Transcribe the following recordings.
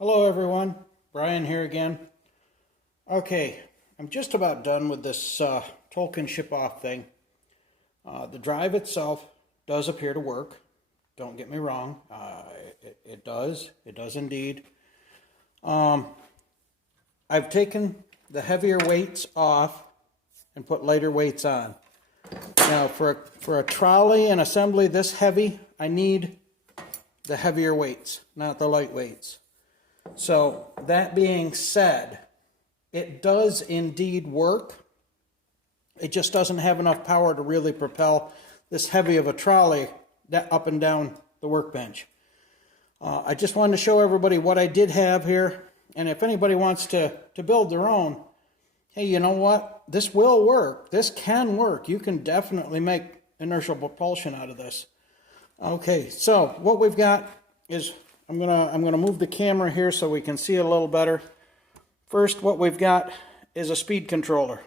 Hello everyone, Brian here again. Okay, I'm just about done with this Tolchin Shipov thing. The drive itself does appear to work. Don't get me wrong, it does indeed. I've taken the heavier weights off and put lighter weights on. Now for a trolley and assembly this heavy, I need the heavier weights, not the light weights. So that being said, it does indeed work. It just doesn't have enough power to really propel this heavy of a trolley up and down the workbench. I just wanted to show everybody what I did have here. And if anybody wants to build their own, hey, you know what? This will work. This can work. You can definitely make inertial propulsion out of this. Okay, so what we've got is I'm gonna move the camera here so we can see it a little better. First, what we've got is a speed controller,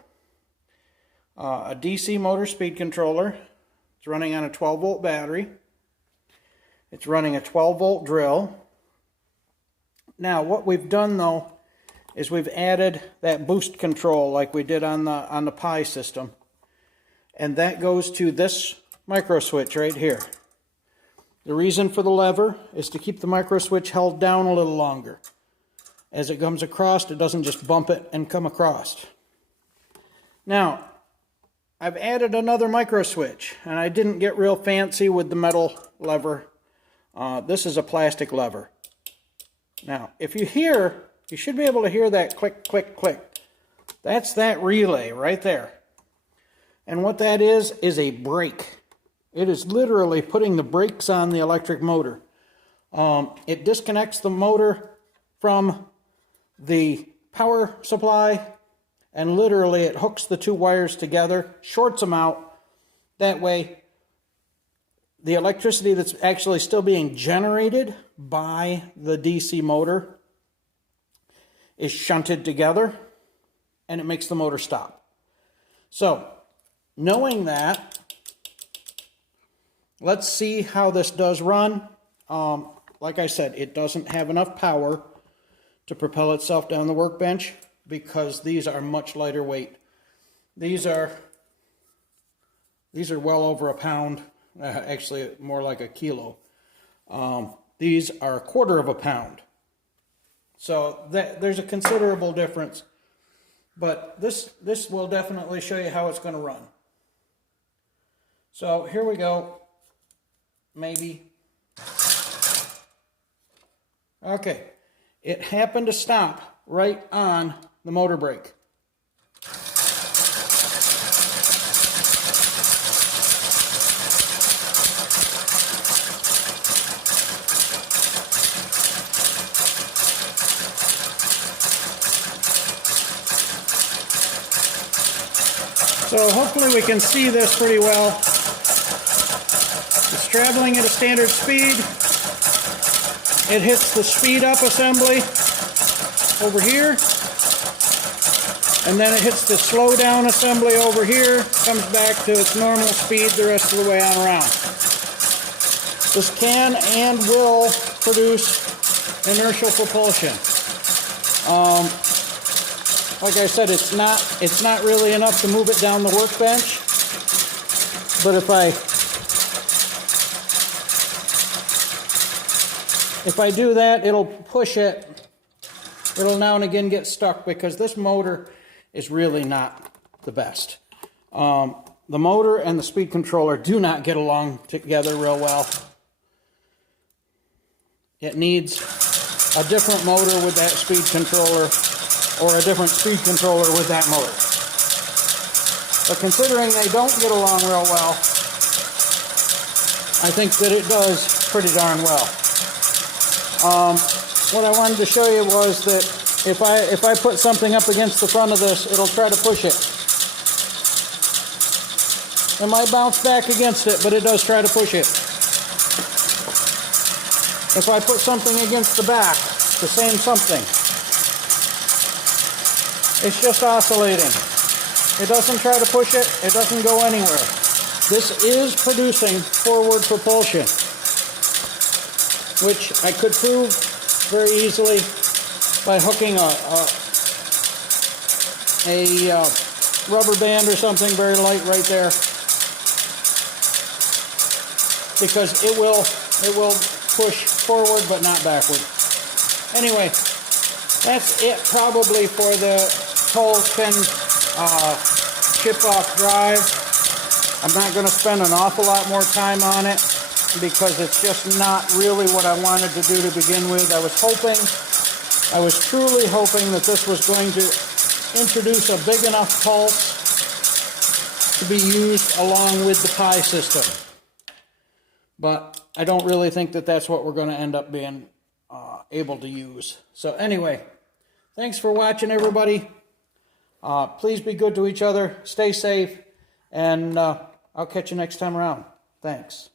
a DC motor speed controller. It's running on a 12-volt battery. It's running a 12-volt drill. Now, what we've done though is we've added that boost control like we did on the Pi system, and that goes to this micro switch right here. The reason for the lever is to keep the micro switch held down a little longer. As it comes across, it doesn't just bump it and come across. Now, I've added another micro switch, and I didn't get real fancy with the metal lever. This is a plastic lever. Now, if you hear, you should be able to hear that click, click, click. That's that relay right there. And what that is a brake. It is literally putting the brakes on the electric motor. It disconnects the motor from the power supply, and literally it hooks the two wires together, shorts them out. That way, the electricity that's actually still being generated by the DC motor is shunted together, and it makes the motor stop. So, knowing that, let's see how this does run. Like I said, it doesn't have enough power to propel itself down the workbench because these are much lighter weight. These are well over a pound, actually more like a kilo. These are a quarter of a pound. So there's a considerable difference, but this will definitely show you how it's going to run. So here we go. Maybe. Okay, it happened to stop right on the motor brake. So hopefully we can see this pretty well. It's traveling at a standard speed. It hits the speed up assembly over here, and then it hits the slow down assembly over here, comes back to its normal speed the rest of the way on around. This can and will produce inertial propulsion. Like I said, it's not really enough to move it down the workbench, but if I do that, it'll push it. It'll now and again get stuck because this motor is really not the best. The motor and the speed controller do not get along together real well. It needs a different motor with that speed controller or a different speed controller with that motor. But considering they don't get along real well, I think that it does pretty darn well. What I wanted to show you was that if I put something up against the front of this, it'll try to push it. It might bounce back against it, but it does try to push it. If I put something against the back, the same something. It's just oscillating. It doesn't try to push it. It doesn't go anywhere. This is producing forward propulsion, which I could prove very easily by hooking a rubber band or something very light right there, because it will push forward but not backward. Anyway, that's it probably for the Tolchin Shipov drive. I'm not going to spend an awful lot more time on it because it's just not really what I wanted to do to begin with. I was truly hoping that this was going to introduce a big enough pulse to be used along with the pi system. But I don't really think that that's what we're going to end up being able to use. So anyway, thanks for watching, everybody. Please be good to each other, stay safe, and I'll catch you next time around. Thanks.